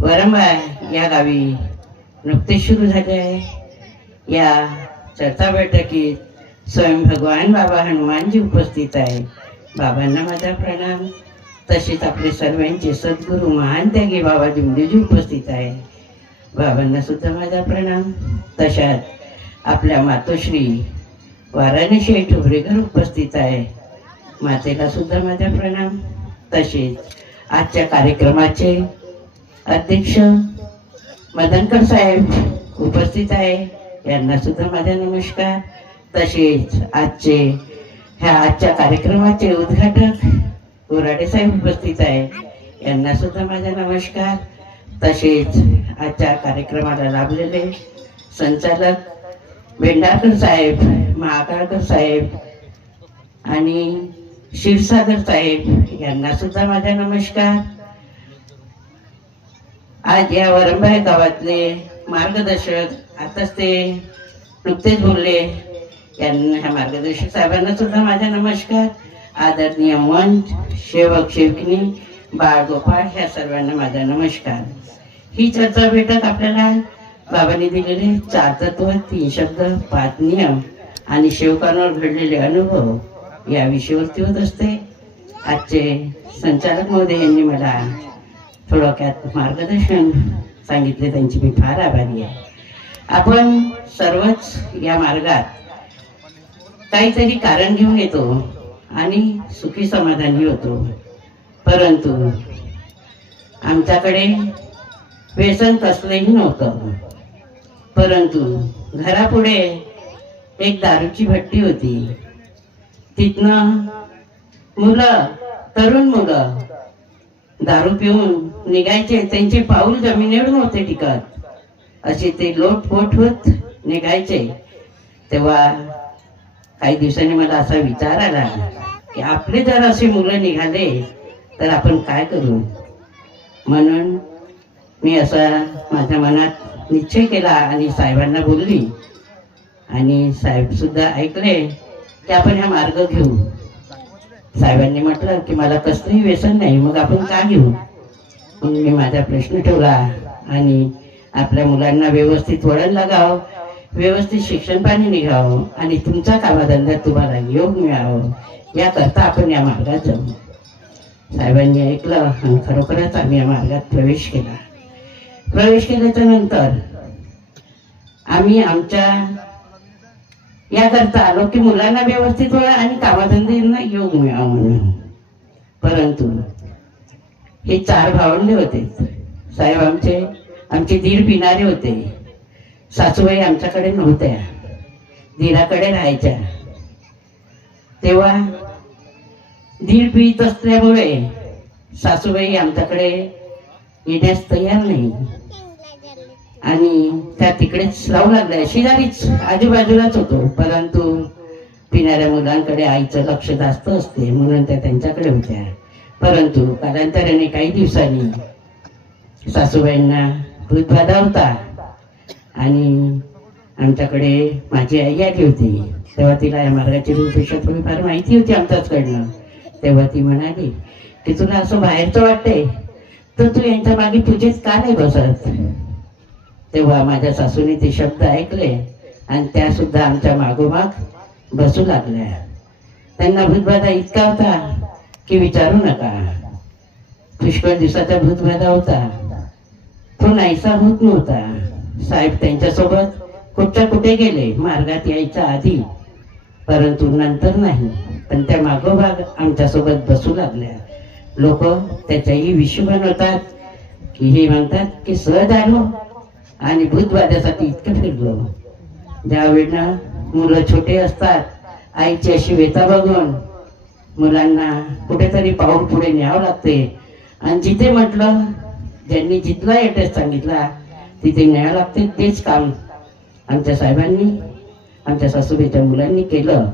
वरंबा या गावी नुकतेच सुरू झाले आहे. या चर्चा बैठकीत स्वयं भगवान बाबा हनुमानजी उपस्थित आहे. बाबांना माझा प्रणाम. तसेच आपले सर्वांचे सद्गुरू महान त्यागी बाबा जिमदेवजी उपस्थित आहे. बाबांना सुद्धा माझा प्रणाम. तशात आपल्या मातोश्री वाराणसी ठोबरेकर उपस्थित आहे. मातेला सुद्धा माझा प्रणाम. तसेच आजच्या कार्यक्रमाचे अध्यक्ष मदनकर साहेब उपस्थित आहे. यांना सुद्धा माझा नमस्कार. तसेच आजचे ह्या आजच्या कार्यक्रमाचे उद्घाटक गोराडे साहेब उपस्थित आहे. यांना सुद्धा माझा नमस्कार. तसेच आजच्या कार्यक्रमाला लाभलेले संचालक भेंडारकर साहेब महाकाळकर साहेब आणि क्षीरसागर साहेब यांना सुद्धा माझा नमस्कार. आज या वरंबाई गावातले मार्गदर्शक आताच ते नुकतेच बोलले. यांना ह्या मार्गदर्शक साहेबांना सुद्धा माझा नमस्कार. आदरणीय मंच सेवक सेवकिनी बाळगोपाळ ह्या सर्वांना माझा नमस्कार. ही चर्चा भेटत आपल्याला बाबांनी दिलेले चार तत्व तीन शब्द पाच नियम आणि सेवकांवर घडलेले अनुभव या विषयावरती होत असते. आजचे संचालक महोदय यांनी मला थोडक्यात मार्गदर्शन सांगितले त्यांची मी फार आभारी आहे. आपण सर्वच या मार्गात काहीतरी कारण घेऊन येतो आणि सुखी समाधानी होतो. परंतु आमच्याकडे व्यसन कसलंही नव्हतं. परंतु घरापुढे एक दारूची भट्टी होती. तिथनं मुलं तरुण मुलं दारू पिऊन निघायचे त्यांचे पाऊल जमिनीवर नव्हते टिकत. असे ते लोटपोट होत निघायचे. तेव्हा काही दिवसांनी मला असा विचार आला की आपले जर असे मुलं निघाले तर आपण काय करू? म्हणून मी असा माझ्या मनात निश्चय केला आणि साहेबांना बोलली. आणि साहेबसुद्धा ऐकले की आपण हा मार्ग घेऊ. साहेबांनी म्हटलं की मला कसलंही व्यसन नाही मग आपण का घेऊ? मी माझा प्रश्न ठेवला. आणि आपल्या मुलांना व्यवस्थित वळण लागावं. व्यवस्थित शिक्षण पाणी निघावं. आणि तुमचा कामाधंदा तुम्हाला योग मिळावं. याकरता आपण या मार्गात जाऊ. साहेबांनी ऐकलं आणि खरोखरच आम्ही या मार्गात प्रवेश केला. प्रवेश केल्याच्यानंतर आम्ही आमच्या याकरता आलो की मुलांना व्यवस्थित वळण आणि कामाधंद्यांना योग मिळावा म्हणून. परंतु हे चार भावंडे होते. साहेब आमचे आमचे दीर पिणारे होते. सासूबाई आमच्याकडे नव्हत्या. दीराकडे राहायच्या. तेव्हा दीड पित असल्यामुळे सासूबाई आमच्याकडे येण्यास तयार नाही. आणि त्या तिकडेच राहू लागल्या. शेजारीच आजूबाजूलाच होतो. परंतु पिणाऱ्या मुलांकडे आईचं लक्ष जास्त असते. म्हणून त्या त्यांच्याकडे होत्या. परंतु कालांतराने काही दिवसांनी सासूबाईंना भूतबाधा होता आणि आमच्याकडे माझी आई आली होती. तेव्हा तिला या मार्गाची रूपरेषा थोडीफार माहिती होती आमच्याचकडनं तेव्हा ती म्हणाली की तुला असं बाहेरचं वाटतंय? तर तू यांच्या मागे तुझेच का नाही बसत? तेव्हा माझ्या सासूने ते शब्द ऐकले आणि त्या सुद्धा आमच्या मागोमाग बसू लागल्या. त्यांना भूतबाधा इतका होता. की विचारू नका. पुष्कळ दिवसाचा भूतबाधा होता. तो नाहीसा होत नव्हता. साहेब त्यांच्यासोबत कुठच्या कुठे गेले? मार्गात यायच्या आधी. परंतु नंतर नाही. पण त्या मागोमाग आमच्यासोबत बसू लागल्या. लोक त्याच्याही विषय बनवतात. की हे म्हणतात की सहज आलो आणि भूतवाद्यासाठी इतकं फिरलो. ज्यावेळेला मुलं छोटे असतात आईची अशी वेता बघून मुलांना कुठेतरी पाऊल पुढे न्यावं लागते आणि जिथे म्हटलं ज्यांनी जिथला ॲड्रेस सांगितला तिथे न्यावं लागते तेच काम आमच्या साहेबांनी आमच्या सासूबाईच्या मुलांनी केलं.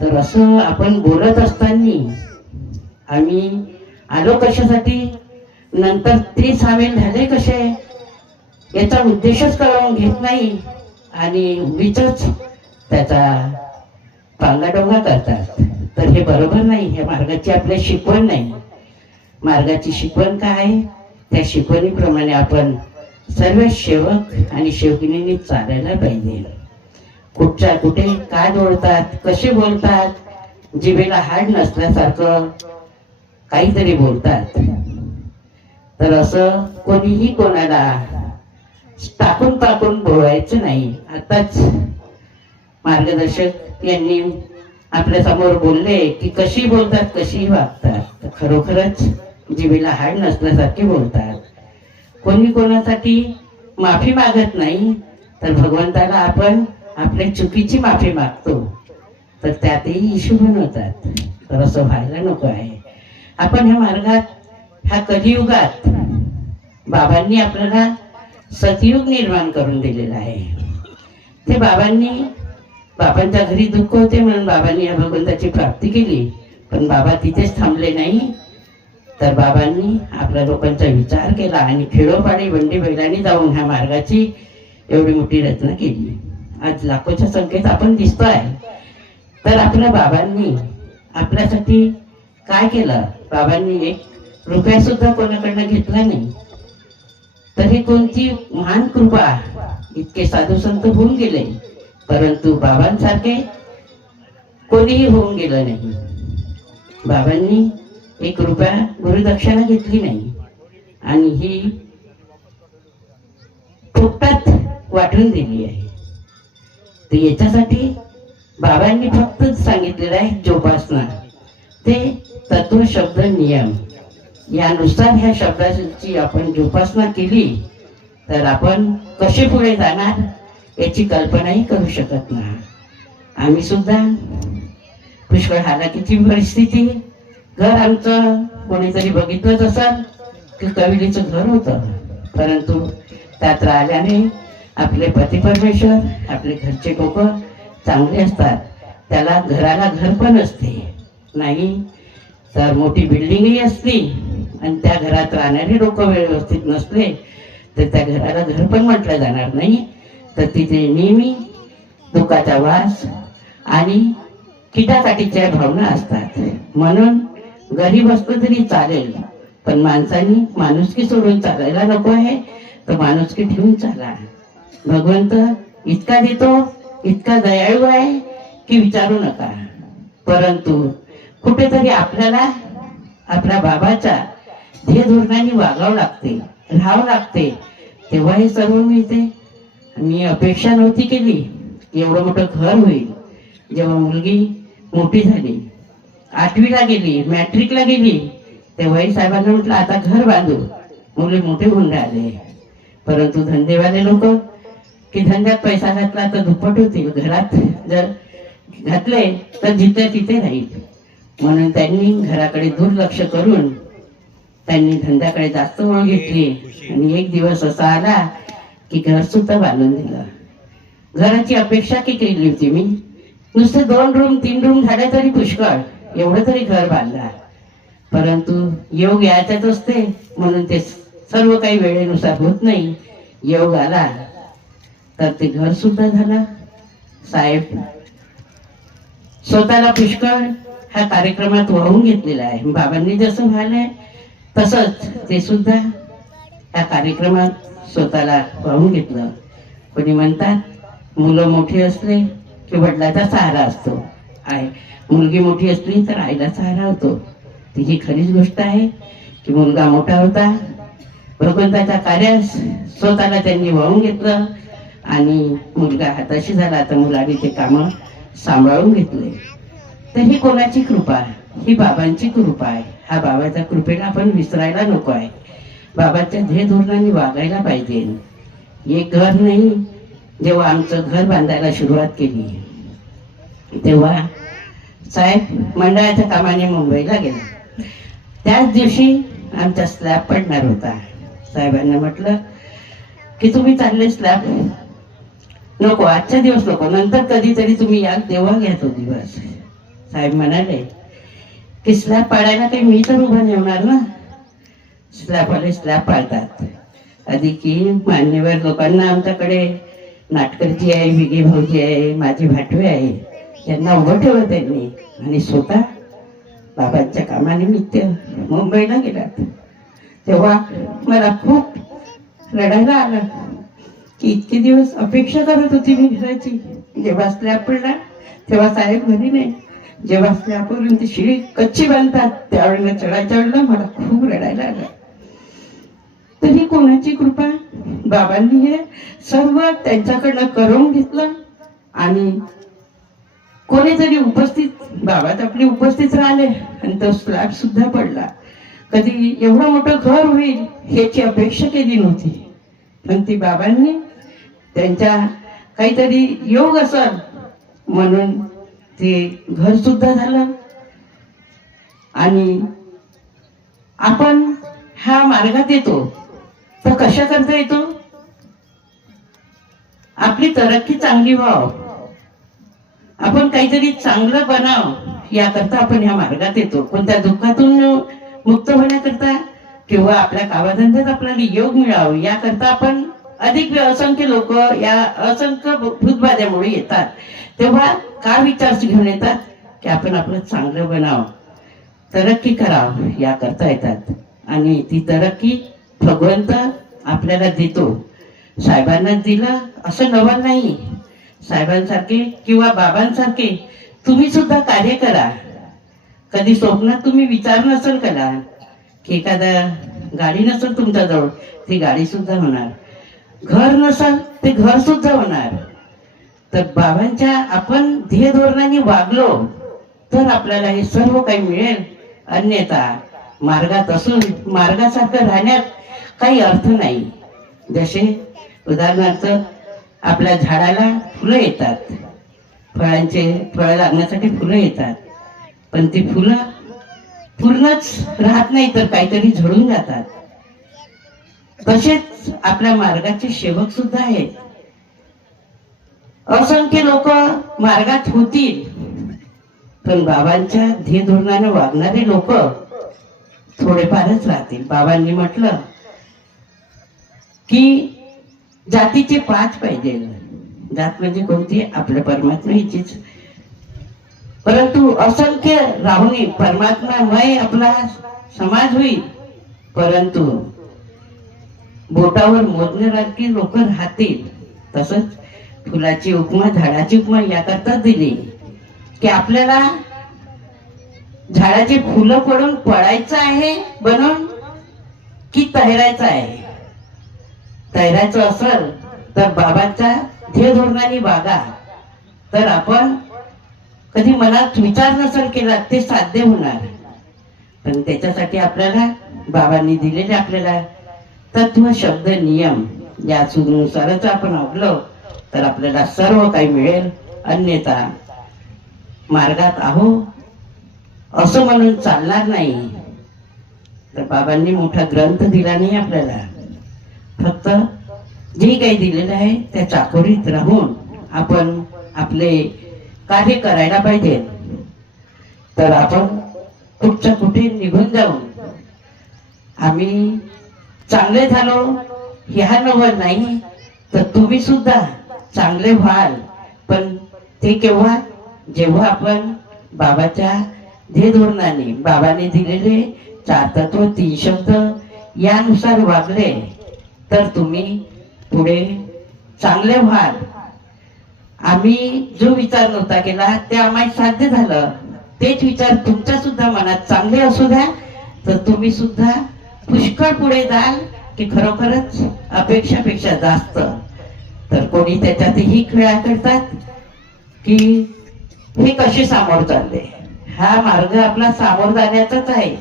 तर असं आपण बोलत असताना आम्ही आलो कशासाठी? नंतर ते सामील झाले कसे? याचा उद्देशच कळवून घेत नाही आणि उगीच त्याचा पांगाडोंगा करतात. तर हे बरोबर नाही हे मार्गाची आपल्या शिकवण नाही. मार्गाची शिकवण काय? आहे त्या शिकवणीप्रमाणे आपण सर्व सेवक आणि शेवकिनी चालायला पाहिजे. कुठच्या कुठे काय बोलतात कसे बोलतात जिभेला हाड नसल्यासारखं काहीतरी बोलतात. तर असं कोणीही कोणाला टाकून टाकून बोलायचं नाही. आताच मार्गदर्शक यांनी आपल्यासमोर बोलले की कशी बोलतात कशी वागतात. तर खरोखरच जीवेला हाड नसल्यासारखे बोलतात. कोणी कोणासाठी माफी मागत नाही तर भगवंताला आपण आपल्या चुकीची माफी मागतो. तर त्यातही इशू बनवतात तर असं व्हायला नको आहे. आपण ह्या मार्गात ह्या कलियुगात बाबांनी आपल्याला सतयुग निर्माण करून दिलेला आहे. ते बाबांनी बाबांच्या घरी दुःख होते म्हणून बाबांनी या भगवंताची प्राप्ती केली. पण बाबा तिथेच थांबले नाही. तर बाबांनी आपल्या लोकांचा विचार केला आणि खेडोपाडी बंडी बैलांनी जाऊन ह्या मार्गाची एवढी मोठी रचना केली. आज लाखोच्या संख्येत आपण दिसतोय. तर आपल्या बाबांनी आपल्यासाठी काय केलं? बाबांनी एक रुपया सुद्धा कोणाकडनं घेतला नाही. तर ही कोणती महान कृपा इतके साधू संत होऊन गेले. परंतु बाबांसारखे कोणीही होऊन गेलं नाही. बाबांनी एक रुपया गुरुदक्षिणा घेतली नाही. आणि ही फुकटात वाटून दिली आहे. तर याच्यासाठी बाबांनी फक्तच सांगितलेलं आहे जोपासना. ते तत्व शब्द नियम. यानुसार ह्या शब्दाची आपण जोपासना केली तर आपण कसे पुढे जाणार? याची कल्पनाही करू शकत नाही. आम्ही सुद्धा पुष्कळ हालाकीची परिस्थिती घर आमचं कोणीतरी बघितलंच असाल की कविलीचं घर होतं. परंतु त्यात राहिल्याने आपले पती परमेश्वर आपले घरचे लोक चांगले असतात. त्याला घराला घर पण असते. नाही तर मोठी बिल्डिंगही असती आणि त्या घरात राहणारे लोक व्यवस्थित नसले तर त्या घराला घर पण म्हटलं जाणार नाही. तर तिथे नेहमी दुखाचा वास आणि किटाकाटीच्या भावना असतात. म्हणून गरीब असलो तरी चालेल पण माणसांनी माणुसकी सोडून चालायला नको आहे तर माणुसकी ठेवून चाला. भगवंत इतका देतो इतका दयाळू आहे की विचारू नका. परंतु कुठेतरी आपल्याला आपल्या बाबाच्या ध्येय धोरणाने वागावं लागते राहावं लागते तेव्हा हे सर्व मिळते. मी अपेक्षा नव्हती केली एवढं मोठं घर होईल. जेव्हा मुलगी मोठी झाली आठवीला गेली मॅट्रिकला गेली तेव्हाही साहेबांना म्हटलं आता घर बांधू. मुले मोठे होऊन राहिले. परंतु धंदेवाले लोक की धंद्यात पैसा घातला तर दुप्पट होतील घरात जर घातले तर जिथे तिथे राहील. म्हणून त्यांनी घराकडे दुर्लक्ष करून त्यांनी धंद्याकडे जास्त ओळ घेतली. आणि एक दिवस असा आला की घर सुद्धा बांधून दिलं. घराची अपेक्षा की केली होती मी? नुसते दोन रूम तीन रूम झाले तरी पुष्कळ. एवढं तरी घर बांधला. परंतु योग याच्यात असते म्हणून ते सर्व काही वेळेनुसार होत नाही. योग आला तर ते घर सुद्धा झालं. साहेब स्वतःला पुष्कळ ह्या कार्यक्रमात वाहून घेतलेला आहे. बाबांनी जसं व्हायलंय तसंच ते सुद्धा ह्या कार्यक्रमात स्वतःला वाहून घेतलं. कोणी म्हणतात मुलं मोठी असले की वडिलाचा सहारा असतो. आहे. मुलगी मोठी असली तर आईला सहारा होतो. ती ही खरीच गोष्ट आहे की मुलगा मोठा होता भगवंताच्या कार्यास स्वतःला त्यांनी वाहून घेतलं आणि मुलगा हाताशी झाला तर मुलाने ते कामं सांभाळून घेतले. तर ही कोणाची कृपा? ही बाबांची कृपा आहे. हा बाबाच्या कृपेला आपण विसरायला नको आहे. बाबाच्या ध्येय धोरणाने वागायला पाहिजे. एक घर नाही जेव्हा आमचं घर बांधायला सुरुवात केली. तेव्हा साहेब मंडळाच्या कामाने मुंबईला गेला. त्याच दिवशी आमचा स्लॅब पडणार होता. साहेबांना म्हटलं की तुम्ही चालले स्लॅब नको आजच्या दिवस नको नंतर कधीतरी तुम्ही या तेव्हा घ्या तो दिवस. साहेब म्हणाले की स्लॅब पाडायला काही मी तर उभा नेवणार ना? स्लॅबवाले स्लॅब पाळतात आधी की मान्यवर लोकांना आमच्याकडे. नाटकरची आहे विगे भाऊजी आहे माझी भाटवे आहे. त्यांना उभं ठेवलं त्यांनी. आणि स्वतः बाबांच्या कामानिमित्त मुंबईला गेलात. तेव्हा मला खूप रडायला आलं की इतके दिवस अपेक्षा करत होती मी घराची. जेव्हा स्लॅब पडला तेव्हा साहेब घरी नाही जेव्हा स्लॅबवरून ती शिडी कच्ची बांधतात त्यावेळेला चढायच्या वेळेला मला खूप रडायला आलं. तर ही कोणाची कृपा? बाबांनी हे सर्व त्यांच्याकडनं करून घेतलं आणि कोणीतरी उपस्थित बाबात आपले उपस्थित राहिले आणि तो स्लॅब सुद्धा पडला. कधी एवढं मोठं घर होईल ह्याची अपेक्षा केली नव्हती. पण ती बाबांनी त्यांच्या काहीतरी योग असल म्हणून ते घर सुद्धा झालं. आणि आपण ह्या मार्गात येतो. तर कशा करता येतो? आपली तरक्की चांगली व्हाव. आपण काहीतरी चांगलं बनाव याकरता आपण ह्या मार्गात येतो. कोणत्या दुःखातून मुक्त होण्याकरता किंवा आपल्या कामाधंद्यात आपल्याला योग मिळावं याकरता आपण अधिक असंख्य लोक या असंख्य भूतबाद्यामुळे येतात. तेव्हा का विचार घेऊन येतात? की आपण आपलं चांगलं बनावं तरक्की करावं याकरता येतात. आणि ती तरक्की भगवंत आपल्याला देतो. साहेबांना दिलं असं नवल नाही. साहेबांसारखे किंवा बाबांसारखे तुम्ही सुद्धा कार्य करा. कधी स्वप्नात तुम्ही विचार नसेल करा की एखादा गाडी नसेल तुमच्याजवळ ती गाडी सुद्धा होणार. घर नसेल ते घर सुद्धा होणार. तर बाबांच्या आपण ध्येय धोरणाने वागलो तर आपल्याला हे सर्व काही मिळेल. अन्यथा मार्गात असून मार्गासारखं राहण्यात काही अर्थ नाही. जसे उदाहरणार्थ आपल्या झाडाला फुलं येतात. फळांचे फळं लागण्यासाठी फुलं येतात. पण ती फुलं पूर्णच राहत नाही तर काहीतरी झडून जातात. तसेच आपल्या मार्गाचे सेवक सुद्धा आहेत. असंख्य लोक मार्गात होतील. पण बाबांच्या ध्येय धोरणाने वागणारे लोक थोडेफारच राहतील. बाबांनी म्हटलं की जातीचे पाच पाहिजे. जात म्हणजे कोणती? आपल्या परमात्म्याचीच परंतु असंख्य राहुनी परमात्मामय आपला समाज होईल. परंतु बोटावर मोजण्यासारखी लोक राहतील. तसंच फुलाची उपमा झाडाची उपमा याकरता दिली. की आपल्याला झाडाची फुलं पडून पळायचं आहे बनवून की तहरायचं आहे? तैरायचं असेल तर बाबांच्या ध्येय धोरणाने वागा. तर आपण कधी मनात विचार नसेल केला ते साध्य होणार. पण त्याच्यासाठी आपल्याला बाबांनी दिलेले आपल्याला तत्व शब्द नियम या नुसारच आपण वागलो तर आपल्याला सर्व काही मिळेल. अन्यथा मार्गात आहो. असं म्हणून चालणार नाही. तर बाबांनी मोठा ग्रंथ दिला नाही आपल्याला. फक्त जे काही दिलेलं आहे त्या चाकोरीत राहून आपण आपले कार्य करायला पाहिजे. तर आपण कुठच्या कुठे निघून जाऊन आम्ही चांगले झालो ह्या नवल नाही तर तुम्ही सुद्धा चांगले व्हाल. पण ते केव्हा? जेव्हा आपण बाबाच्या ध्येय धोरणाने बाबाने दिलेले चार तत्व तीन शब्द यानुसार वागले तर तुम्ही पुढे चांगले व्हाल. आम्ही जो विचार नव्हता केला ते आम्हाला साध्य झालं. तेच विचार तुमच्या सुद्धा मनात चांगले असू द्या तर तुम्ही सुद्धा पुष्कळ पुढे जाल की खरोखरच अपेक्षापेक्षा जास्त. तर कोणी त्याच्यातही खेळा करतात की हे कसे सामोर चालले? हा मार्ग आपला सामोर जाण्याचाच आहे.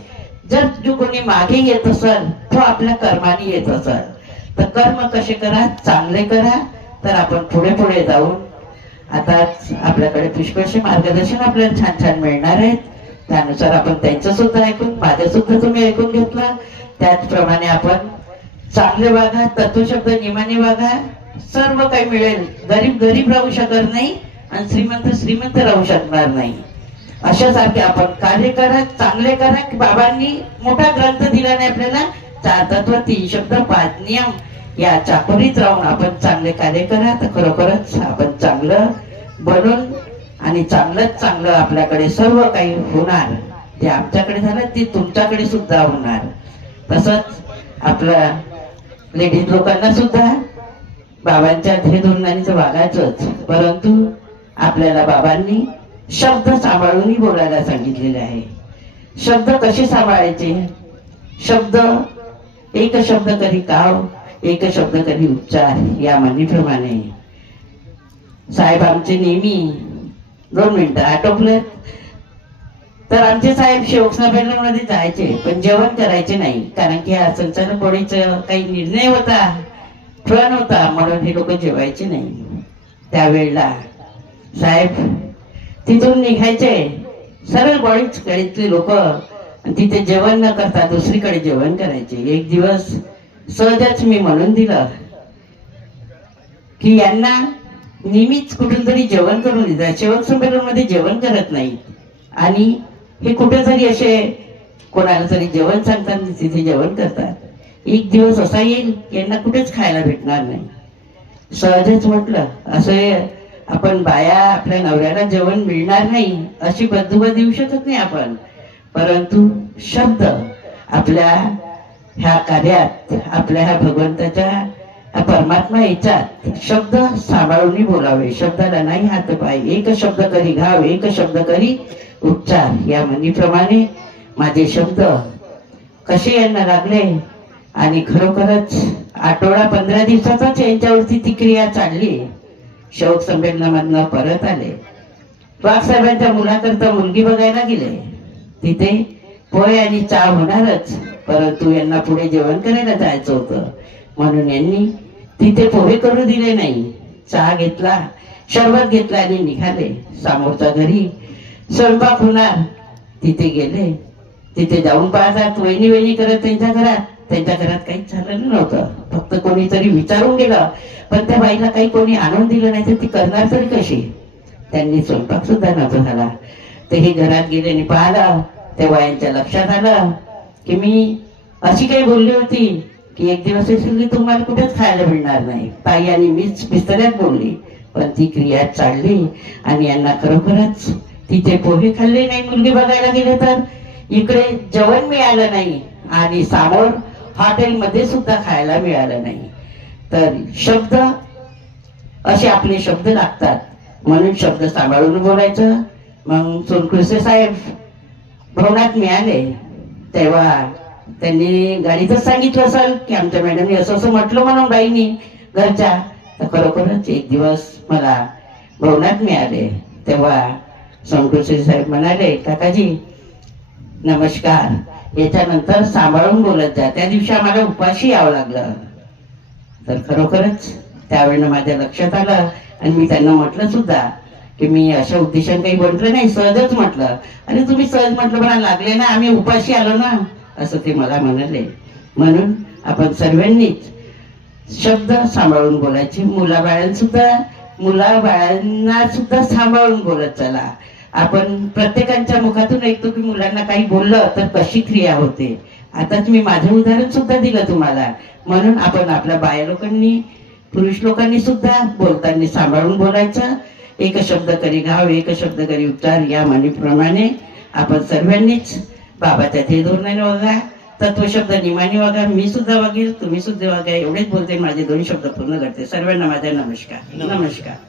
जर जो कोणी मागे येत असेल तो आपल्या कर्माने येत असेल. तर कर्म कसे करा? चांगले करा. तर आपण पुढे पुढे जाऊन आता आपल्याकडे पुष्कळशे मार्गदर्शन आपल्याला छान छान मिळणार आहेत. त्यानुसार आपण त्यांचं सुद्धा ऐकून माझं सुद्धा तुम्ही ऐकून घेतलं. त्याचप्रमाणे आपण चांगले वागा तत्वशब्द निमाने वागा. सर्व काही मिळेल. गरीब गरीब राहू शकत नाही आणि श्रीमंत श्रीमंत राहू शकणार नाही. अशासारखे आपण कार्य करा चांगले करा की बाबांनी मोठा ग्रंथ दिला नाही आपल्याला चार तत्व तीन शब्द पाच नियम या चाकोरीत राहून आपण चांगले कार्य करा. तर खरोखरच आपण चांगलं बनून आणि चांगलंच चांगलं आपल्याकडे सर्व काही होणार ते आमच्याकडे झालं ते तुमच्याकडे सुद्धा होणार. तसंच आपल्या लेडीज लोकांना सुद्धा बाबांच्या ध्येयधोरणाने तर वागायचंच परंतु आपल्याला बाबांनी शब्द सांभाळूनही बोलायला सांगितलेले आहे. शब्द कसे सांभाळायचे? शब्द एक शब्द कधी काव एक शब्द कधी उच्चार या मनीप्रमाणे साहेब आमचे नेहमी दोन मिनिटं आटोपले तर आमचे साहेबमध्ये जायचे पण जेवण करायचे नाही कारण की हा संचालक काही निर्णय होता प्रण होता म्हणून हे लोक जेवायचे नाही. त्यावेळेला साहेब तिथून निघायचे. सरळ बॉडीच करायचे लोक. तिथे जेवण न करता दुसरीकडे जेवण करायचे. एक दिवस सहजच मी म्हणून दिलं की यांना नेहमीच कुठून तरी जेवण करून देतात शेवट संमेलनमध्ये जेवण करत नाहीत. आणि हे कुठेतरी असे कोणाला तरी जेवण सांगतात तिथे जेवण करतात. एक दिवस असा येईल की यांना कुठेच खायला भेटणार नाही. सहजच म्हटलं असं आपण बाया आपल्या नवऱ्याला जेवण मिळणार नाही अशी बदुबा देऊ शकत नाही आपण. परंतु शब्द आपल्या ह्या कार्यात आपल्या ह्या भगवंताच्या ह्या परमात्मा याच्यात शब्द सांभाळून बोलावे. शब्दाला नाही हात पाय. एक शब्द करी घाव एक शब्द करी उच्चार. या म्हणीप्रमाणे माझे शब्द कसे यांना लागले? आणि खरोखरच आठवडा पंधरा दिवसाचाच यांच्यावरती ती क्रिया चालली. शोक संमेलनामधनं परत आले. साहेबांच्या मुलाकरता मुलगी बघायला गेले. तिथे पोय आणि चहा होणारच परंतु यांना पुढे जेवण करायला जायचं होतं. म्हणून यांनी तिथे पोहे करू दिले नाही. चहा घेतला शरबत घेतला आणि निघाले. समोरच्या घरी स्वयंपाक होणार. तिथे गेले. तिथे जाऊन पाहतात वहिनी वहिनी करत त्यांच्या घरात. त्यांच्या घरात काहीच झालं नव्हतं. फक्त कोणीतरी विचारून गेलं. पण त्या बाईला काही कोणी आणून दिलं नाही तर ती करणार तरी कशी? त्यांनी स्वयंपाक सुद्धा नव्हता झाला. ते हे घरात गेल्याने पाहिला. त्या तेव्हा यांच्या लक्षात आलं की मी अशी काही बोलली होती की एक दिवस असेल तुम्हाला कुठेच खायला मिळणार नाही. ताई आणि मीच बिस्तऱ्यात बोलली. पण ती क्रिया चालली आणि यांना खरोखरच तिथे पोहे खाल्ले नाही मुलगी बघायला गेले तर. इकडे जेवण मिळालं नाही आणि समोर हॉटेलमध्ये सुद्धा खायला मिळालं नाही. तर शब्द असे आपले शब्द लागतात. म्हणून शब्द सांभाळून बोलायचं. मग सोनकृष्ण साहेब भवनात मिळाले. तेव्हा त्यांनी गाडीतच सांगितलं असेल की आमच्या मॅडमनी असं असं म्हटलं म्हणून बाईनी घरच्या. तर खरोखरच एक दिवस मला भवनात मिळाले. तेव्हा सोनकृष्ण साहेब म्हणाले काकाजी नमस्कार. याच्यानंतर सांभाळून बोलत जा. त्या दिवशी आम्हाला उपाशी यावं लागलं. तर खरोखरच त्यावेळेनं माझ्या लक्षात आलं आणि मी त्यांना म्हटलं सुद्धा की मी अशा उद्देशाने काही म्हटलं नाही सहजच म्हटलं. आणि तुम्ही सहज म्हटलं मला लागले ना आम्ही उपाशी आलो ना असं ते मला म्हणाले. म्हणून आपण सर्वांनीच शब्द सांभाळून बोलायचे. मुलाबाळांसुद्धा मुलाबाळांना सुद्धा सांभाळून बोलत चला. आपण प्रत्येकांच्या मुखातून ऐकतो की मुलांना काही बोललं तर कशी क्रिया होते. आताच मी माझं उदाहरण सुद्धा दिलं तुम्हाला. म्हणून आपण आपल्या बाया लोकांनी पुरुष लोकांनी सुद्धा बोलताना सांभाळून बोलायचं. एक शब्द करी घाव एक शब्द करी उच्चार या म्हणीप्रमाणे आपण सर्वांनीच बाबाच्या ते धोरणाने वागा तत्वशब्द निमाने वागा मी सुद्धा वागेल तुम्ही सुद्धा वागा एवढेच बोलते. माझे दोन शब्द पूर्ण करते. सर्वांना माझा नमस्कार. नमस्कार.